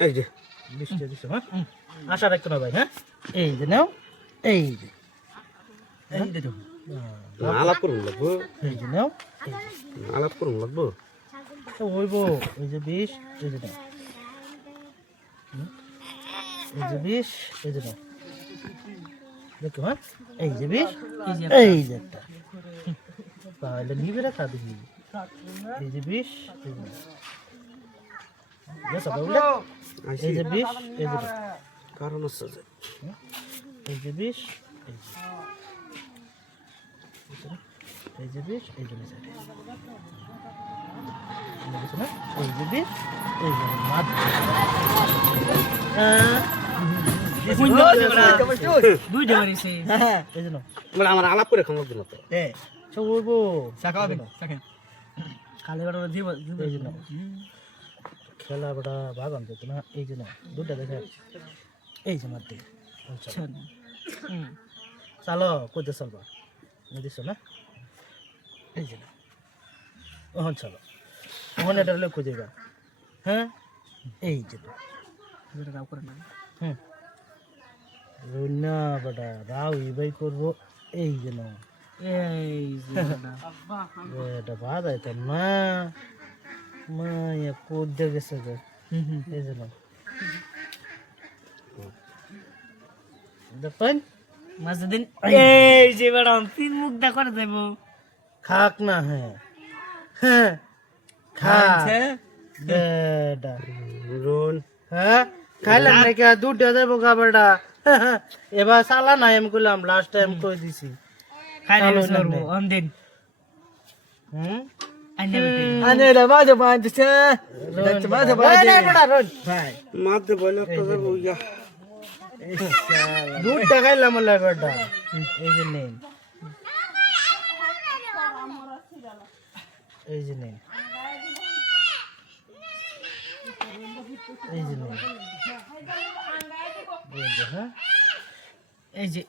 এই যে বৃষ্টি দিছো হ্যাঁ আশা রাখতো না ভাই হ্যাঁ এই যে নাও এই যে এই যে হ্যাঁ, আলাপ করুন লাগবো এই যে নাও আলাপ করুন লাগবো তো হইব এই যে বিষ এই যে নাও এই যে বিষ এই যে নাও দেখো হ্যাঁ এই যে বিষ এই যে একটা তাহলে নিবে রেখা দেখি এই যে এই যে এই যে বিষ এই যে। কারণ আছে যে এই যে বিষ এই যে এই যে বিষ এই যে বিষ বুঝছ এই যে বিষ এই যে মাছ দুইটা মারিছে এই যে নাও। মানে আমার আলাপ করে খাওয়া লাগবে তো এ সব বলব খালি বড় দিব এই যে নাও। খেলা বড়া ভাগ আনতে না এই যে না দুটা দেখে। এই যে মারতে আচ্ছা। চালো কোথায় চলবা। বুঝছ না? এই যে না। ওহন চলো। ওখানে এটা লোক খুঁজেবা হ্যাঁ? এই যে কাউ করে না হুম। রুনা বেটা রাও ইবাই করব। এই যে না। এই যে এটা বাদ আইতাম না। মা ইয়া কোদ গেছে গো হুম হুম। এই যে না দেখেন মাঝদিন এই যে ম্যাডাম তিন মুখ দা করে দেব। খাক না হ্যাঁ। হ্যাঁ রুন। হ্যাঁ খাইলাম নাকি? দেবো গা বেটা এবার সালা না এম করলাম লাস্ট টাইম কই দিছি। খাই চালো দেব না সরবো নে। অন দিন হুম? আইনে বেটে আনে রে বাজে বাজছে বাজে বাজে বেটা রোজ ভাই মাঝে বলে একটা যাব ইয়া দুধটা খাইলাম বলে বেটা এই যে নেন এই যে নেন এই যে নেন এই যে হ্যাঁ এই যে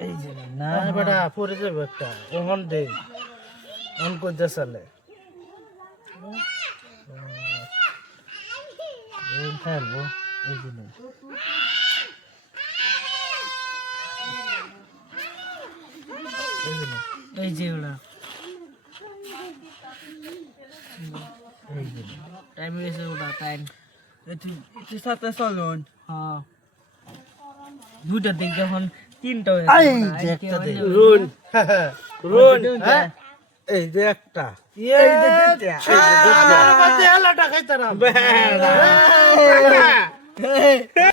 এই যে নেন। না বেটা পরে যাবে একটা ওহন দে অন করতে চলে ফেলব এই যে নেন এই যে নেন টাইম হয়েছে ওটা টাইম তুই সাথে চলুন হ্যাঁ দুইটা দিক যখন তিনটা হয়ে। রুন রুন হ্যাঁ এই যে একটা। এই যে দুইটা। আলাদা খাইতারাম